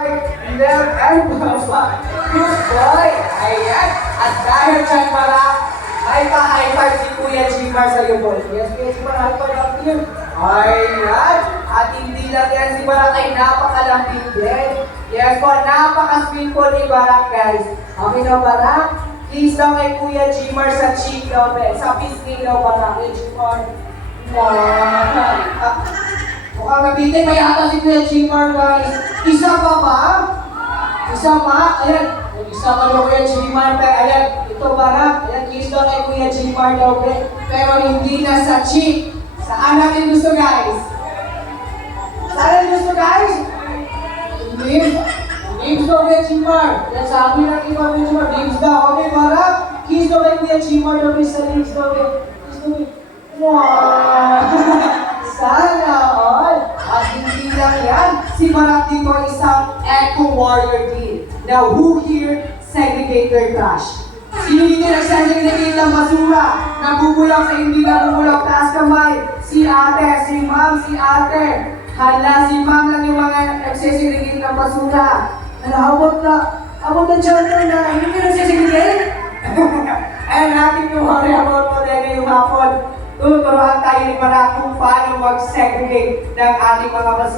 Good boy! Ayan! At dahil dyan pala, may pa-high five si Kuya Jimar sa iyo, boy. Yes, Kuya Jimar, high five up to you. Ayan! At hindi lang yan si Barak ay napakalambing din. Yes po, napaka-sweet po ni Barak, guys. Okay na, Barak? Kiss daw kay Kuya Jimar sa cheek daw, sa pisngi daw, Barak. Kuya Jimar. Mukhang nabitin pa yata si Kuya Jimar, guys. Isa pa ba? Isa pa? Ayan. Isa pa daw Kuya Jimar. Ayan. Ito Barak. Ayan. Kiss daw kay Kuya Jimar daw. Pero hindi na sa cheek. Saan natin gusto, guys? Saan natin gusto, guys? Lips daw Kuya Jimar. Yan sabi ng iba Kuya Jimar. Lips daw. Okay, Barak. Kiss daw kay Kuya Jimar daw. Sa lips daw. Kiss daw. Wow! Sana all! At hindi lang yan, si Barak dito ay isang eco-warrior din. Now, who here segregate their trash? Sino dito nagsasegregate ng basura? Nabubulok sa hindi nabubulok, taas kamay. Si ate, si ma'am, si ate. Hala, si ma'am lang yung mga nagsasegregate ng basura. Abot na charter na, hindi ka nagsasegregate? And natin yung worry about mo na yung hapon. Tuturuan tayo ni Barak kung paano mag-segregate ng ating mga basura.